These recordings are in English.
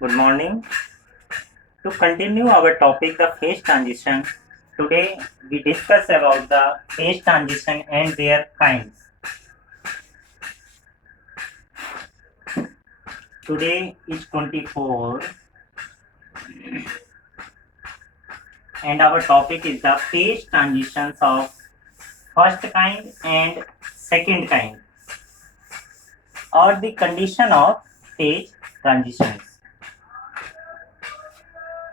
Good morning. To continue our topic, the phase transition, today we discuss about the phase transition and their kinds. Today is 24 and our topic is the phase transitions of first kind and second kind or the condition of phase transitions.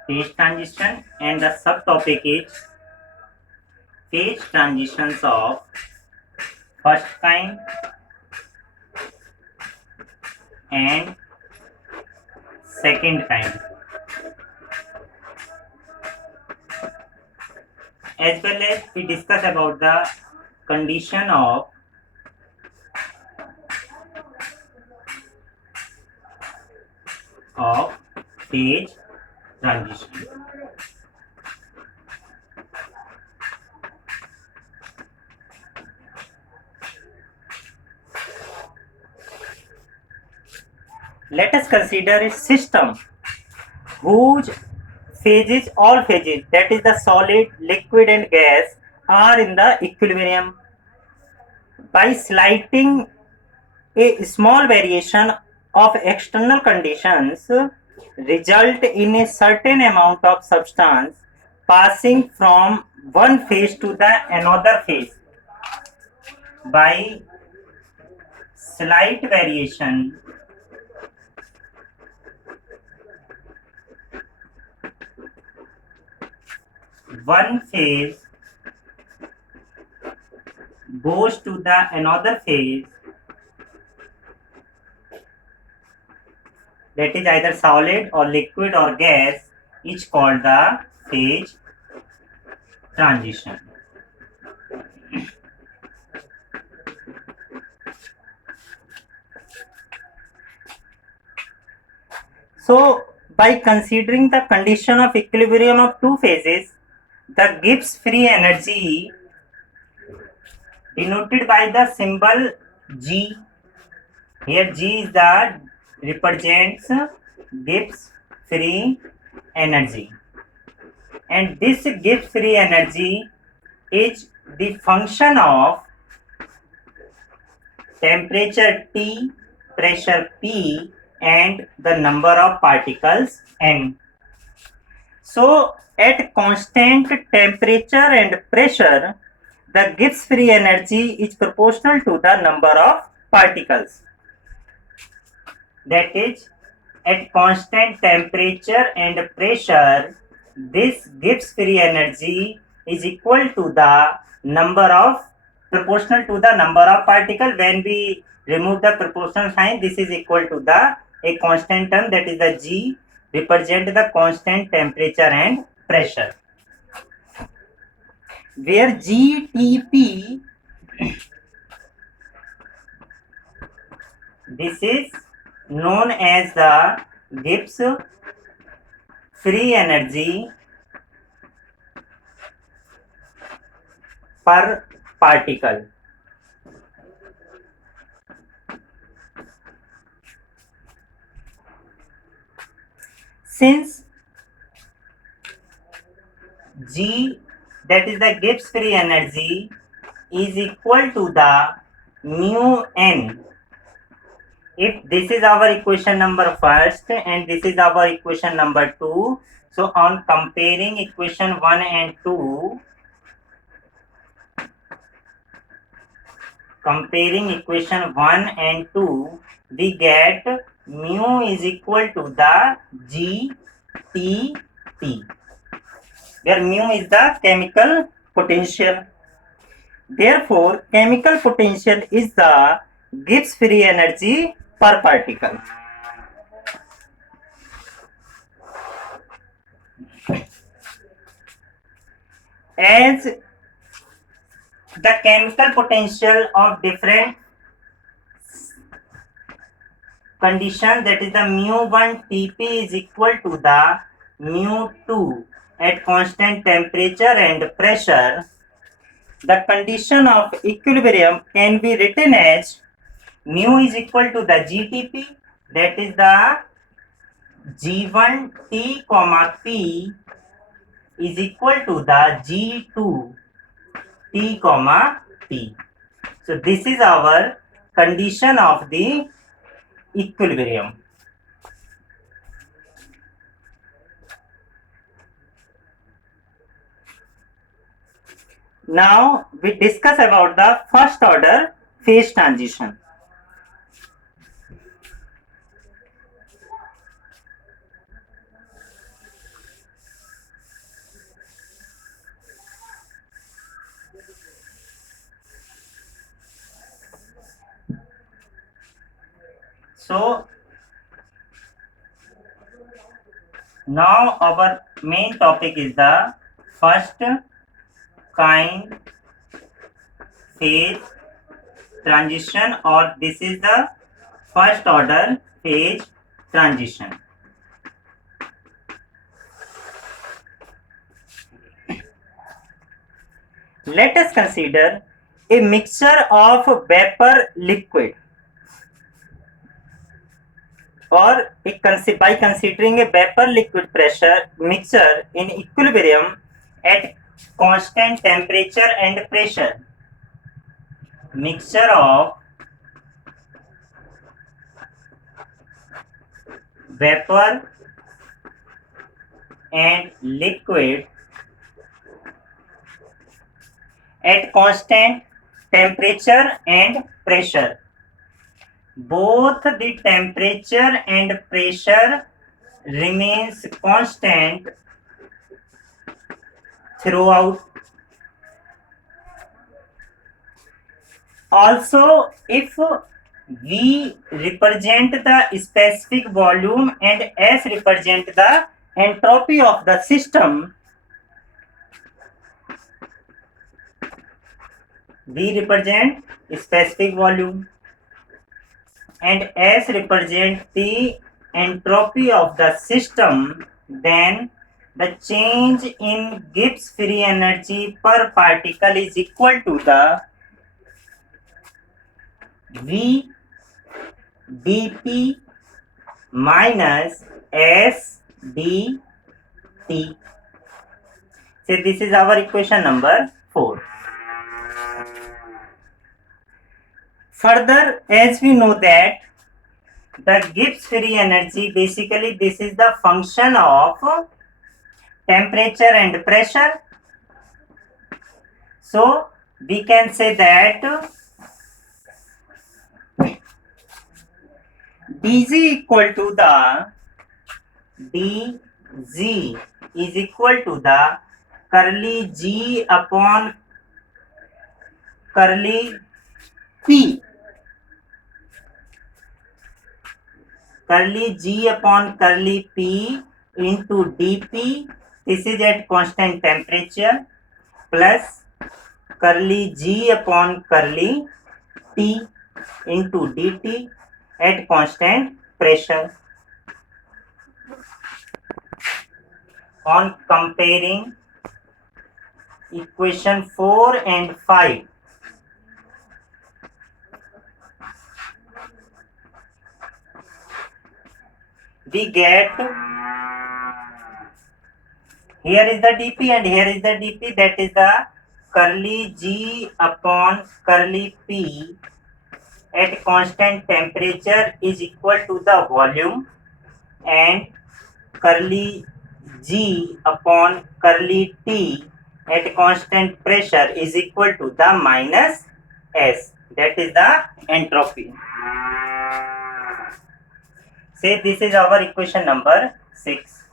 Phase transition and the subtopic is phase transitions of first kind and second kind, as well as we discuss about the condition of phase transition. Let us consider a system whose phases, all phases, that is the solid, liquid and gas, are in the equilibrium. By slighting a small variation of external conditions result in a certain amount of substance passing from one phase to the another phase. By slight variation one phase goes to the another phase, that is either solid or liquid or gas, is called the phase transition. So by considering the condition of equilibrium of two phases, the Gibbs free energy denoted by the symbol G. Here G is the represents Gibbs free energy, and this Gibbs free energy is the function of temperature T, pressure P, and the number of particles N. So at constant temperature and pressure, the Gibbs free energy is proportional to the number of particles. That is, at constant temperature and pressure, this Gibbs free energy is equal to the number of, proportional to the number of particles. When we remove the proportional sign, this is equal to the a constant term, that is the G, represent the constant temperature and pressure, where GTP, this is known as the Gibbs free energy per particle. Since G, that is the Gibbs free energy, is equal to the mu n. If this is our equation number first and this is our equation number 2, so on comparing equation 1 and 2, we get mu is equal to the GTP, where mu is the chemical potential. Therefore, chemical potential is the Gibbs free energy per particle. As the chemical potential of different condition, that is the mu1 Tp is equal to the mu2 at constant temperature and pressure, the condition of equilibrium can be written as mu is equal to the GTP, that is the G1T comma P is equal to the G2T comma P. So this is our condition of the equilibrium. Now we discuss about the first order phase transition. So now our main topic is the first kind phase transition, or this is the first order phase transition. Let us consider a mixture of vapor liquid, or by considering a vapor liquid pressure mixture in equilibrium at constant temperature and pressure. Mixture of vapor and liquid at constant temperature and pressure. Both the temperature and pressure remains constant throughout. Also, if V represent the specific volume and S represent the entropy of the system, V represent specific volume and S represent the entropy of the system, then the change in Gibbs free energy per particle is equal to the V dP minus S dt. So this is our equation number 4. Further, as we know that the Gibbs free energy, basically this is the function of temperature and pressure. So we can say that dz equal to the dz is equal to the curly g upon curly p, curly g upon curly p into dp, this is at constant temperature, plus curly g upon curly t into dt at constant pressure. On comparing equation 4 and 5, we get, here is the dp and here is the dp, that is the curly g upon curly p at constant temperature is equal to the volume, and curly g upon curly t at constant pressure is equal to the minus S, that is the entropy. Say this is our equation number 6.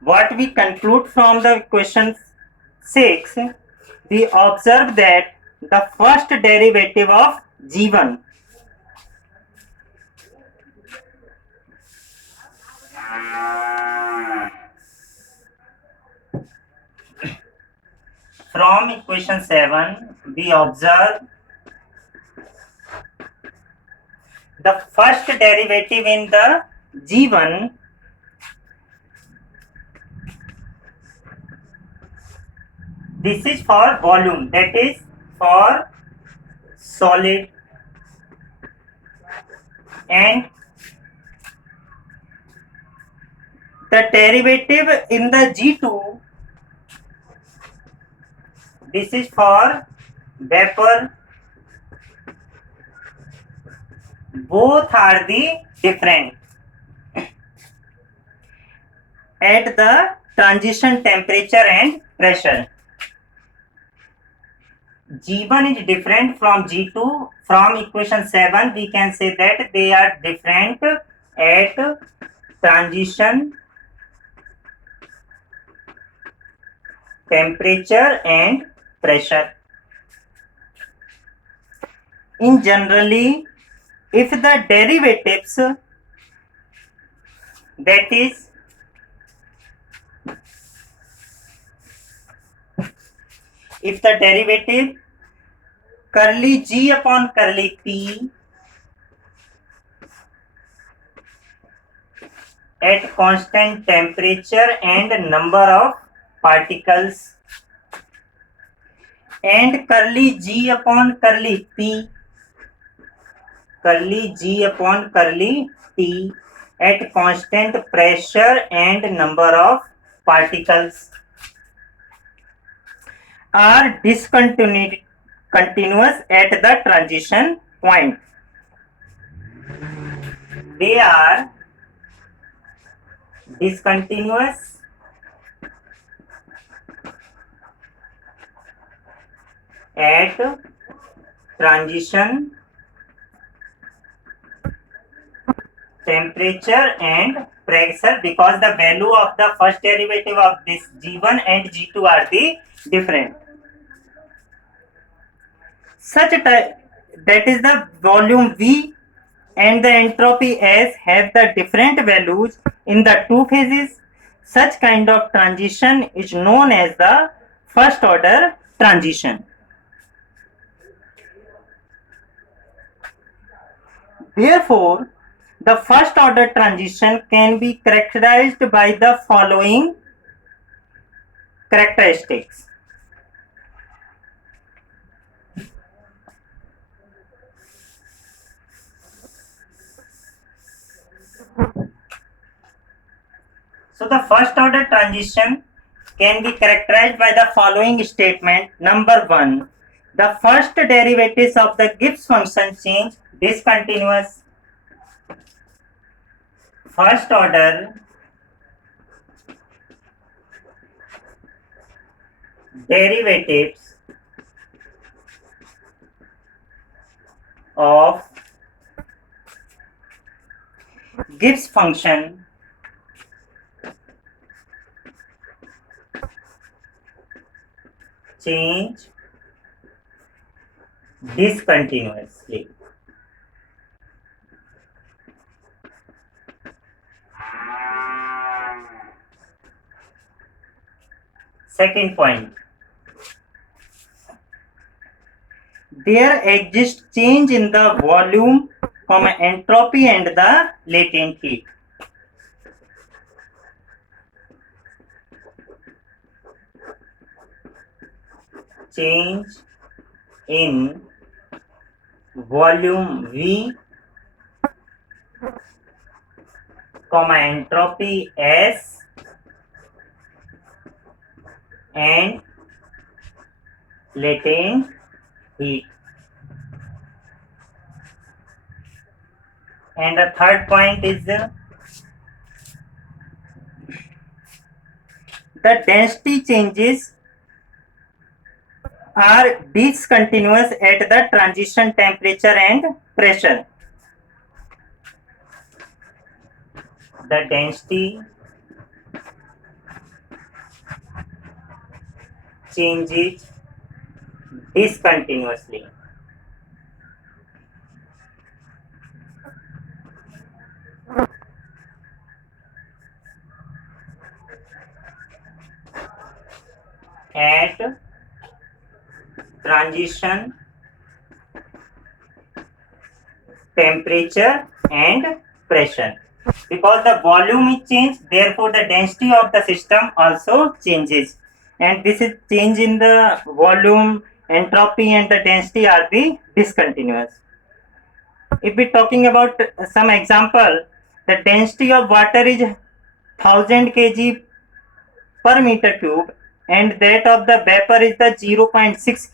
What we conclude from the equation 6, we observe that the first derivative of G1 from equation 7, we observe the first derivative in the G1 this is for volume, that is for solid, and the derivative in the G2, this is for vapor, both are the different at the transition temperature and pressure. G1 is different from G2. From equation 7 we can say that they are different at transition temperature and pressure. In generally, if the derivatives, that is if the derivative curly G upon curly P at constant temperature and number of particles, and curly G upon curly P, curly G upon curly T at constant pressure and number of particles are discontinuous at the transition point. They are discontinuous at transition temperature and pressure, because the value of the first derivative of this G1 and G2 are the different. That is the volume V and the entropy S have the different values in the two phases. Such kind of transition is known as the first order transition. Therefore, the first order transition can be characterized by the following characteristics. So the first order transition can be characterized by the following statement. Number 1, the first derivatives of the Gibbs function change discontinuous. First order derivatives of Gibbs function change discontinuously. Second point, there exists change in the volume, entropy and the latent heat. Change in volume V, entropy S and latent heat. And the third point is the density changes are discontinuous at the transition temperature and pressure. The density changes discontinuously. At transition temperature and pressure. Because the volume is changed, therefore the density of the system also changes. And this is change in the volume, entropy and the density are the discontinuous. If we talking about some example, the density of water is 1000 kg per meter cube, and that of the vapor is the 0.6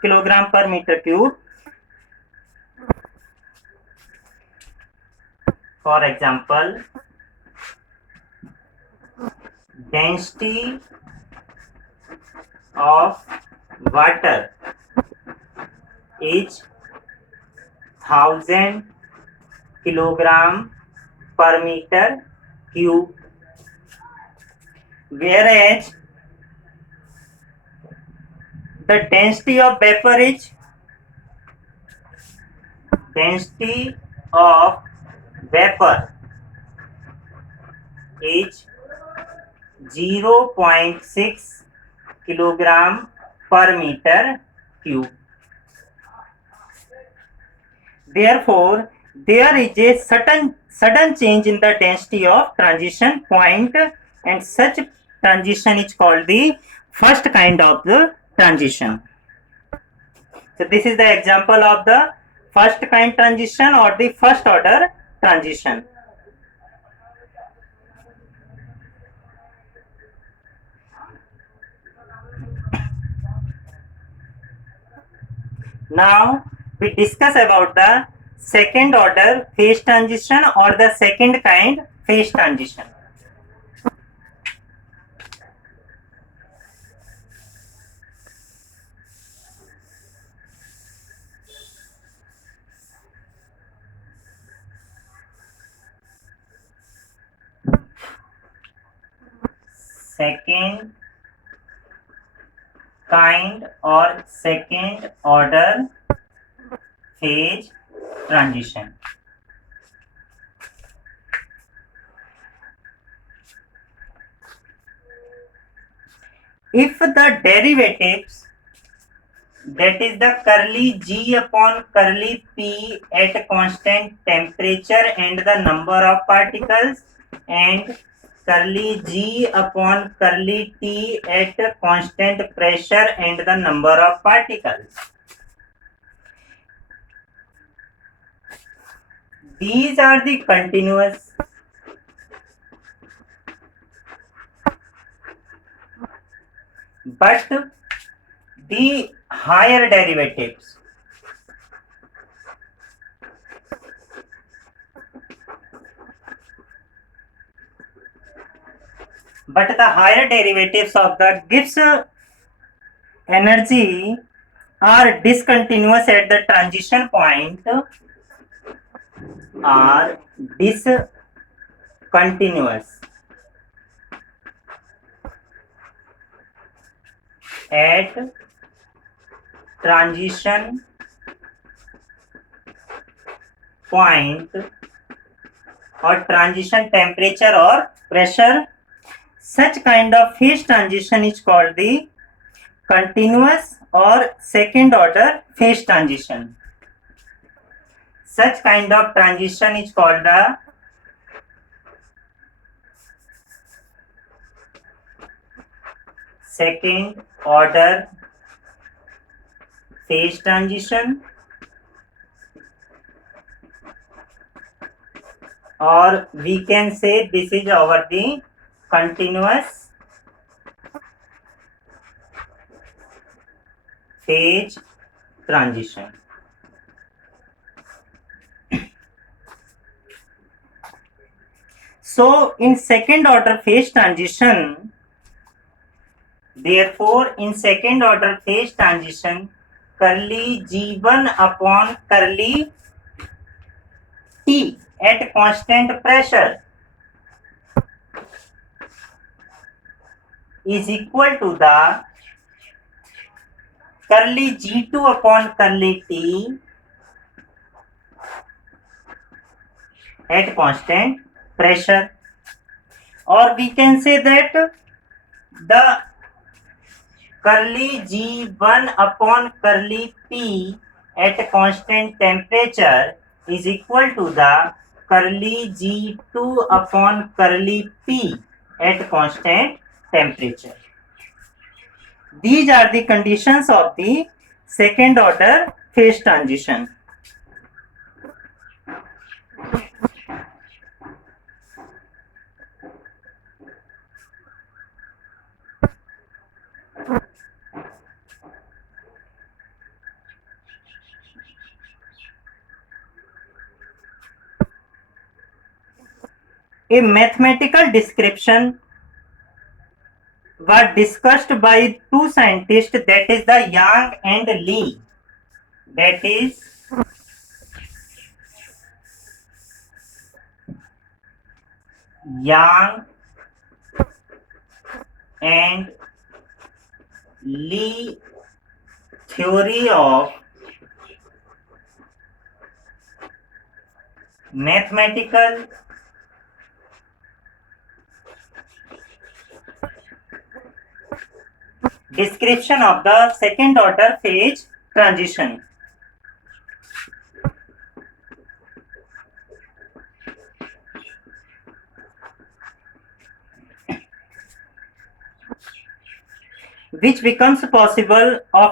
kilogram per meter cube. For example, density of water is 1000 kilogram per meter cube, whereas the density of vapor is 0.6 kilogram per meter cube. Therefore, there is a sudden change in the density of transition point, and such transition is called the first kind of the transition. So this is the example of the first kind transition or the first order transition. Now we discuss about the second order phase transition or the second kind phase transition. Second kind or second order phase transition. If the derivatives, that is the curly G upon curly P at constant temperature and the number of particles, and curly G upon curly T at constant pressure and the number of particles, these are the continuous. But the higher derivatives, of the Gibbs energy are discontinuous at the transition point, are discontinuous at transition point or transition temperature or pressure. Such kind of phase transition is called the continuous or second order phase transition. Such kind of transition is called the second order phase transition, or we can say this is our the continuous phase transition. So in second order phase transition, therefore in second order phase transition, curly G1 upon curly T at constant pressure is equal to the curly G2 upon curly T at constant pressure, or we can say that the curly G1 upon curly P at constant temperature is equal to the curly G2 upon curly P at constant temperature. These are the conditions of the second order phase transition. A mathematical description was discussed by two scientists, that is the Yang and Lee. That is Yang and Lee theory of mathematical description of the second order phase transition. Which becomes possible of